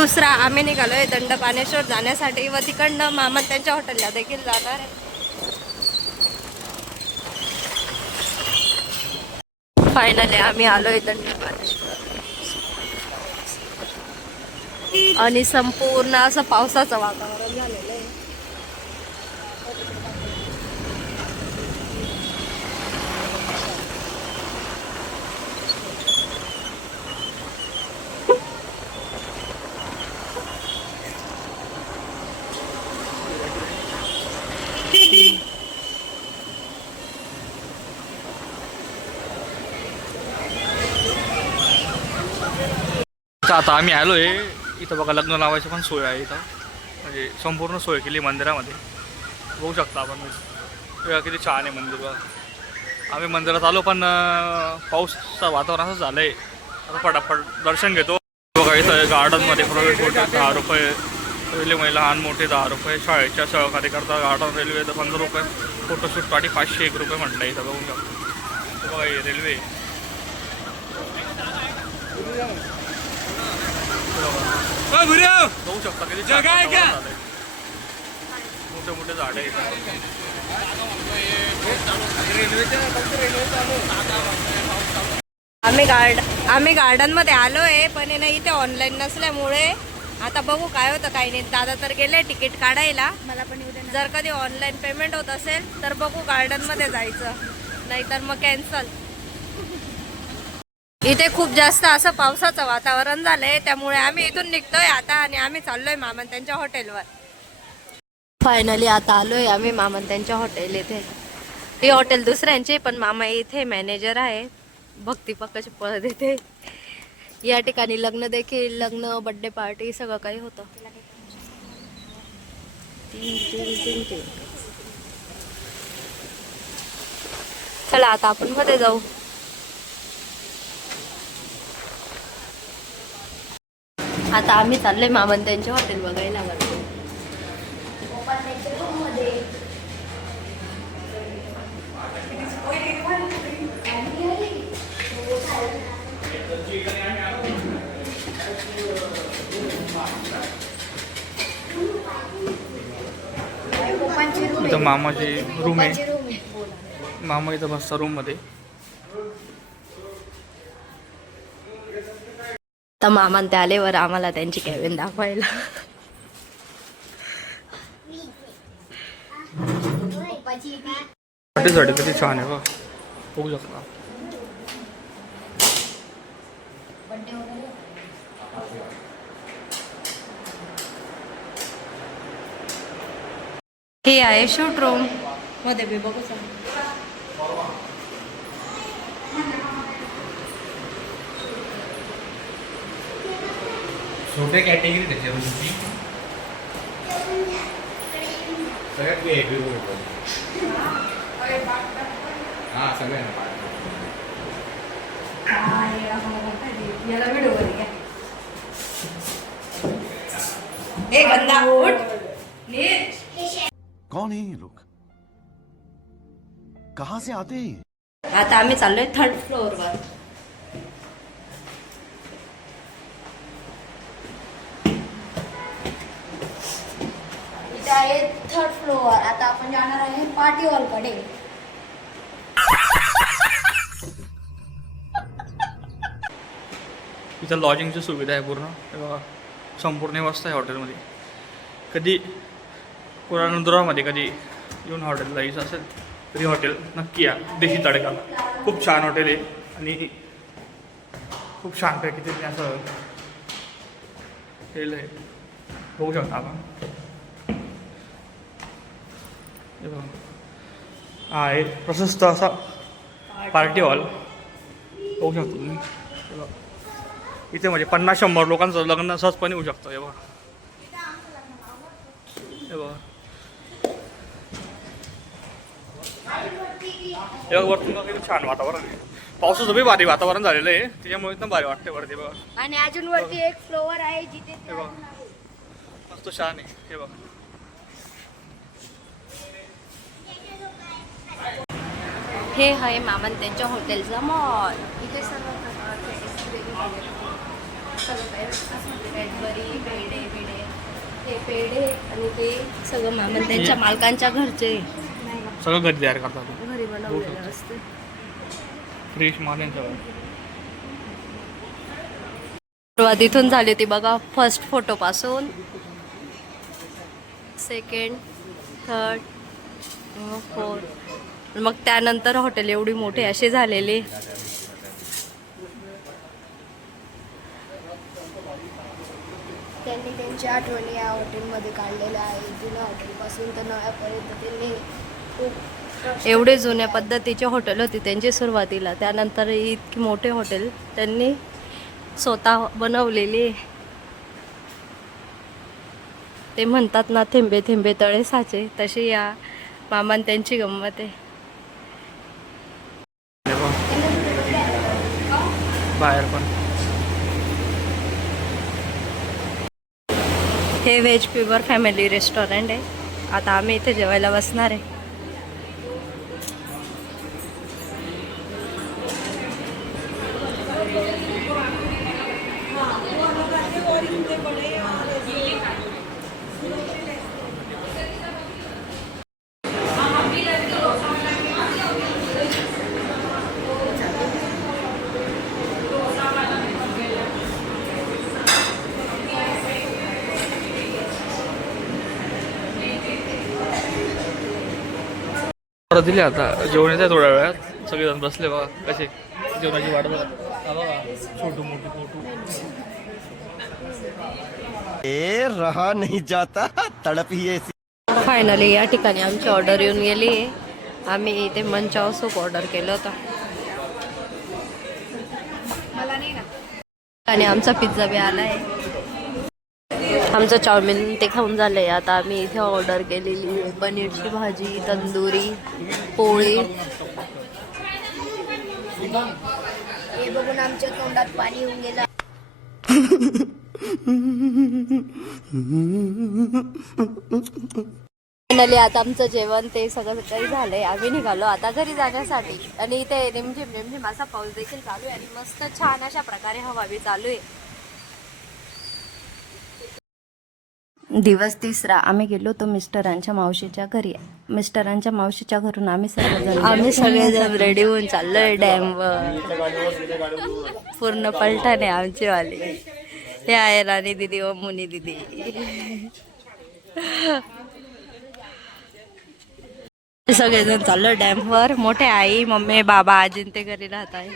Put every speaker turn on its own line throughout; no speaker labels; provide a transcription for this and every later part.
दुसरा आम्ही निघालोय दंडपाणेश्वर जाण्यासाठी व तिकडनं मामा त्यांच्या हॉटेलला देखील जाणार आहे. फायनली आम्ही आलोय दंडपाणेश्वर आणि संपूर्ण असं पावसाचं वातावरण झालेलं आहे
तर आता आम्ही आलो आहे इथं बघा लग्न लावायची पण सोय आहे इथं. म्हणजे संपूर्ण सोय केली मंदिरामध्ये. बघू शकता आपण. किती छान आहे मंदिर बघा. आम्ही मंदिरात आलो पण पाऊसचं वातावरण असं झालं आहे आता फटाफट दर्शन घेतो. बघा इथं गार्डनमध्ये प्रवेश होतो दहा रुपये. पहिले महिला लहान मोठे दहा रुपये. शाळेच्या सहकारी करता गार्डन रेल्वे तर पंधरा रुपये. फोटोशूटसाठी पाचशे एक रुपये म्हटलं इथं. बघू शकतो. हे बघा रेल्वे बघू शकता किती छान वातावरण झालंय. मोठे मोठे झाड आहे
आम्ही गार्ड आम्ही गार्डनमध्ये आलोय पण आहे ना इथे ऑनलाईन नसल्यामुळे आता बघू काय होतं काही नाही. दादा तर गेले तिकीट काढायला. मला पण जर कधी ऑनलाईन पेमेंट होत असेल तर बघू गार्डनमध्ये जायचं. नाहीतर मग कॅन्सल इथे खूप जास्त असं पावसाचं वातावरण झालंय त्यामुळे आम्ही इथून निघतोय आता आणि आम्ही चाललोय मामन त्यांच्या हॉटेलवर. फायनली आता आलोय आम्ही मामन त्यांच्या हॉटेल इथे. ही हॉटेल दुसऱ्यांची पण मामा इथे मॅनेजर आहे. भक्ती पक्काची पळत येते या ठिकाणी लग्न देखील लग्न बर्थडे पार्टी सगळं काही होतं. चला आता आपण मध्ये जाऊ. आता आम्ही चाललोय मामन त्यांचे हॉटेल बघायला लागतो
इथं मामाची रूम आहे. मामा इथं बसता रूममध्ये
तर मामान ते आल्यावर आम्हाला त्यांची कॅबिन दाखवायला.
किती छान आहे बघ. बघू शकता.
हे आहे शूट रूममध्ये बी बघू
छोट्या कॅटेगरी त्याच्या रूमची सगळ्यात वेगळी हा सगळ्यांना पाठवा.
याला व्हिडिओ ए गंदा उठ. नीट
कौन है ये लोग? कहां से आते हैं ये?
आता आम्ही चाललोय थर्ड फ्लोअर वर
आहे थर्ड फ्लोअर आता आपण जाणार आहे पार्टी हॉलकडे.
इथं लॉजिंगची सुविधा आहे पूर्ण. संपूर्ण व्यवस्था आहे हॉटेलमध्ये कधी पुराणुद्रामध्ये कधी येऊन हॉटेलला यायचं असेल तरी हॉटेल नक्की या. देशी तडका खूप छान हॉटेल आहे आणि खूप छानपैकी तिथे असं केलं आहे बघू शकता आपण. हे बघा हा आहे प्रशस्त असा पार्टी हॉल बघू शकतो तुम्ही बघा. इथे म्हणजे पन्नास शंभर लोकांचं लग्न सहजपणे होऊ शकतं हे बघा हे बघा वरतून किती छान वातावरण आहे पावसाचं बी भारी वातावरण झालेलं आहे त्याच्यामुळे एकदम भारी वाटते वरती बघा
आणि अजून वरती एक फ्लोअर आहे जिथे
हे बघा मस्त छान आहे हे बघा
हे आहे मामन त्यांच्या हॉटेलचा मॉल.
इथे सर्व प्रकारचे
कॅडबरी पेढे ते पेढे आणि ते सगळं मामन त्यांच्या मालकांच्या घरचे.
सगळं घरी तयार करतात
घरी बनवलेलं असते
फ्रेश माल आहे सगळं.
सुरुवात इथून झाली होती बघा फर्स्ट फोटो पासून. सेकंड थर्ड फोर्थ मग त्यानंतर हॉटेल एवढी मोठी अशी झालेली.
त्यांनी त्यांच्या आठवणी या हॉटेलमध्ये काढलेल्या आहेत. जुन्या हॉटेलपासून तर नव्यापर्यंत त्यांनी खूप
एवढे जुन्या पद्धतीचे हॉटेल होती त्यांची सुरुवातीला. त्यानंतर इतकी मोठे हॉटेल त्यांनी स्वतः बनवलेली. ते म्हणतात ना थेंबे थेंबे तळे साचे. तशी या मामान त्यांची गंमत आहे
हे बघ. बाहेर पण.
हे व्हेज प्युअर फॅमिली रेस्टॉरंट आहे. आता आम्ही इथे जेवायला बसणार आहे.
परत दिले आता. जेवण येते थोड्या वेळात. सगळेजण बसले बघा. कसे? जेवणाची वाट बघा. हा छोटू मोठू मोठू
ए रहा नहीं जाता. तड़प ही ऐसी.
फायनली या ठिकाणी आमची ऑर्डर येऊन गेली. आहे आम्ही इथे मंचाव सूप ऑर्डर केलं होतं. आणि आमचा पिझ्झा बी आला आहे आमचं चाऊमिन ते खाऊन झालंय. आता आम्ही इथे ऑर्डर केलेली आहे. पनीरची भाजी तंदुरी पोळी.
हे बघून आमच्या तोंडात पाणी येऊन गेलं.
फायनली आता आमचं जेवण ते सगळं काही झालंय. आम्ही निघालो आता घरी जाण्यासाठी. आणि इथे रिमझिम रिमझिम असा पाऊस देखील चालू आहे आणि मस्त छान अशा प्रकारे हवा बी चालू आहे. दिवस तिसरा. आम्ही गेलो होतो मिस्टरांच्या मावशीच्या घरी. मिस्टरांच्या मावशीच्या घरून आम्ही सगळेजण आम्ही सगळेजण रेडी होऊन चाललोय डॅमवर पूर्ण पलटाने आमची वाली हे आहे राणी दिदी व मुनी दिदी. सगळेजण चाललो डॅमवर मोठे आई मम्मी बाबा आजी ते घरी राहत आहे.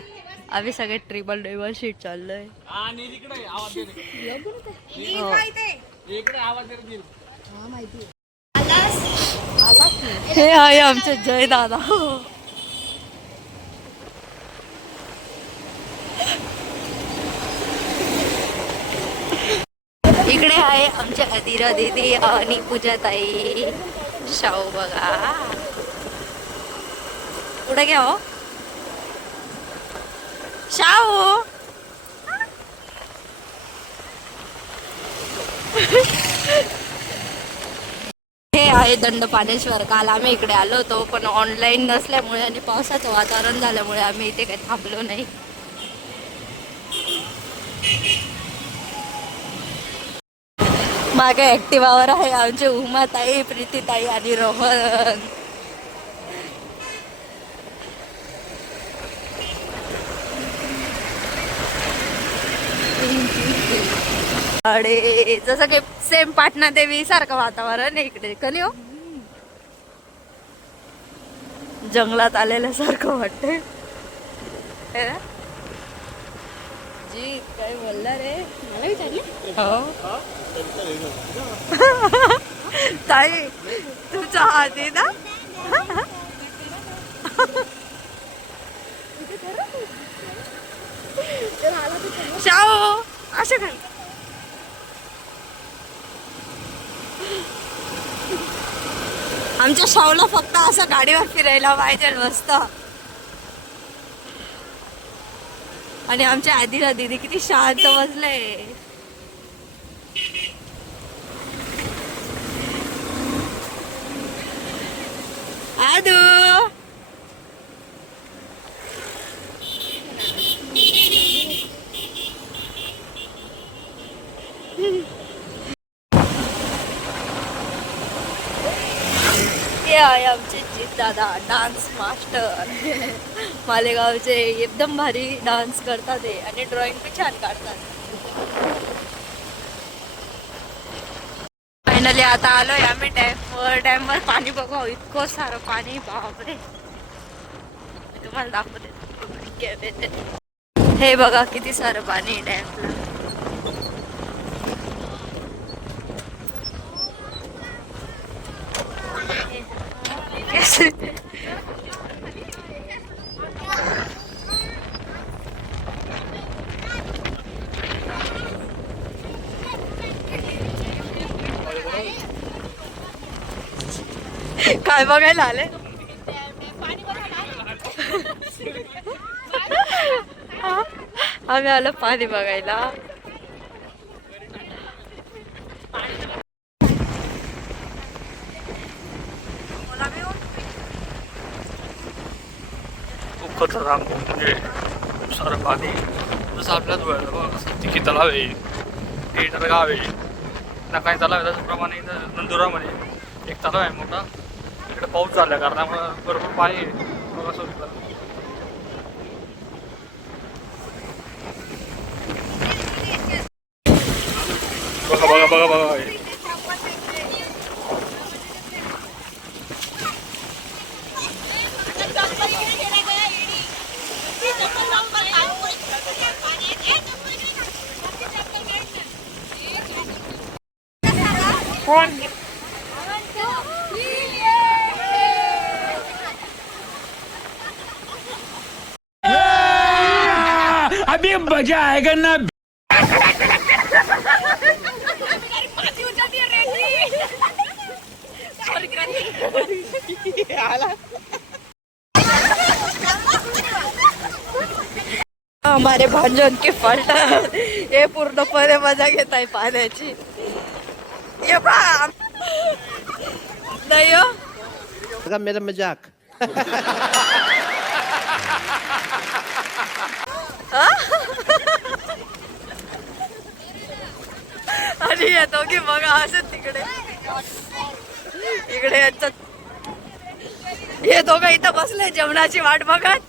आम्ही सगळे ट्रिपल ड्रिबल शीट चाललोय हे आहे आमचे जय दादा. इकडे आहे आमच्या अधिरा दीदी आणि पूजा ताई शाहू बघा. पुढे घ्या हो. शाहू! हे आहे दंड पाणेश्वर काल आम्ही इकडे आलो होतो पण ऑनलाईन नसल्यामुळे आणि पावसाचं वातावरण झाल्यामुळे आम्ही इथे काही थांबलो नाही. मागे ॲक्टिवावर आहे आमचे उमाताई प्रीतीताई आणि रोहन. अरे जसं की सेम पाटणा देवी सारखं वातावरण इकडे. कधी हो? जंगलात आलेल्यासारखं वाटतंय. जी काय बोलला रे मला विचारले? हो. ताई तुमचा हात आहे ना? शाओ असं काय? आमच्या शावला फक्त असं गाडीवर फिरायला पाहिजे मस्त. आणि आमच्या आधीला दिदी किती शांत बसले. आपला डान्स मास्टर मालेगावचे एकदम भारी डान्स करतात ते आणि ड्रॉइंग पण छान काढतात. फायनली आता आलोय आम्ही डॅमवर डॅमवर पाणी बघाव. इतकं सारं पाणी बापरे. तुम्हाला दाखवते. हे बघा किती सारं पाणी डॅमला काय बघायला आले? आम्ही आलो पाणी बघायला.
खूप खतरनाक म्हणजे खूप सारं पाणी. जसं आपल्याच वेळेला बघा असं तिकी तलाव आहे टेटर गाव आहे. ना काही तलाव आहे त्याचप्रमाणे नंदुरामध्ये एक तलाव आहे मोठा. पाऊस झाल्या कारण भरपूर पाणी आहे बघा सोबत बघा बघा बघा बघा हे.
हमारे भांजन के फाल्टा हे पूर्णपणे मजा घेत आहे पाण्याची. ये बा. नाही हो.
मेरा मजाक.
आणि येतो की बघा असं तिकडे. इकडे यांचं हे दोघं इथं बसले जेवणाची वाट बघत.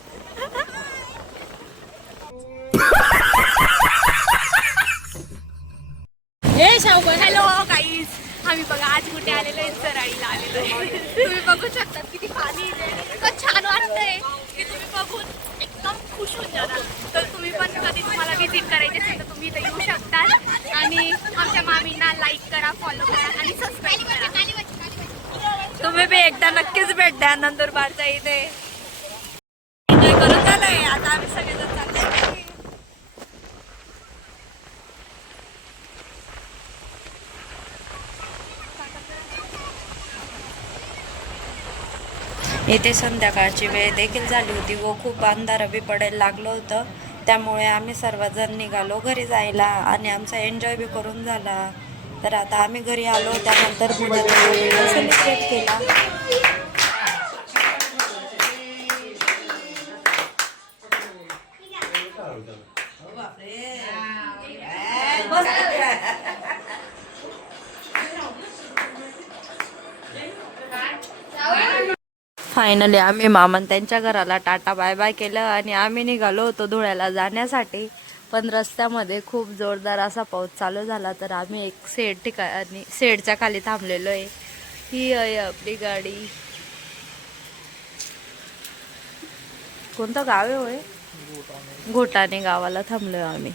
हे हॅलो काही आम्ही बघा आज कुठे आलेलो आहे? सराईला आलेलो आहे. तुम्ही बघू शकता किती पाणी इतकं छान वाटतंय की तुम्ही बघून एकदम खुश होऊन जाणार. तर तुम्ही पण कधी तुम्हाला व्हिजिट करायची असेल तर तुम्ही इथं येऊ शकता आणि आमच्या मामींना लाईक करा फॉलो करा आणि सबस्क्राईब करा.
तुम्ही बी एकदा नक्कीच भेट द्या नंदुरबारच्या इथे. एन्जॉय करून झालंय आता आम्ही सगळेजण चालले येथे संध्याकाळची वेळ देखील झाली होती. व खूप अंधार बी पडायला लागलं होतं. त्यामुळे आम्ही सर्वजण निघालो घरी जायला आणि आमचा एन्जॉय बी करून झाला. तर आता आम्ही घरी आलो त्यानंतर सेलिब्रेट केला. फायनली आम्ही मामन त्यांच्या घराला टाटा बाय बाय केलं आणि आम्ही निघालो होतो धुळ्याला जाण्यासाठी. पण रस्त्यामध्ये खूप जोरदार असा पाऊस चालू झाला तर आम्ही एक सेड ठिकाणी सेडच्या खाली थांबलेलो आहे. ही आहे आपली गाडी. कोणतं गाव आहे होय? घोटाणे गावाला थांबलो आम्ही.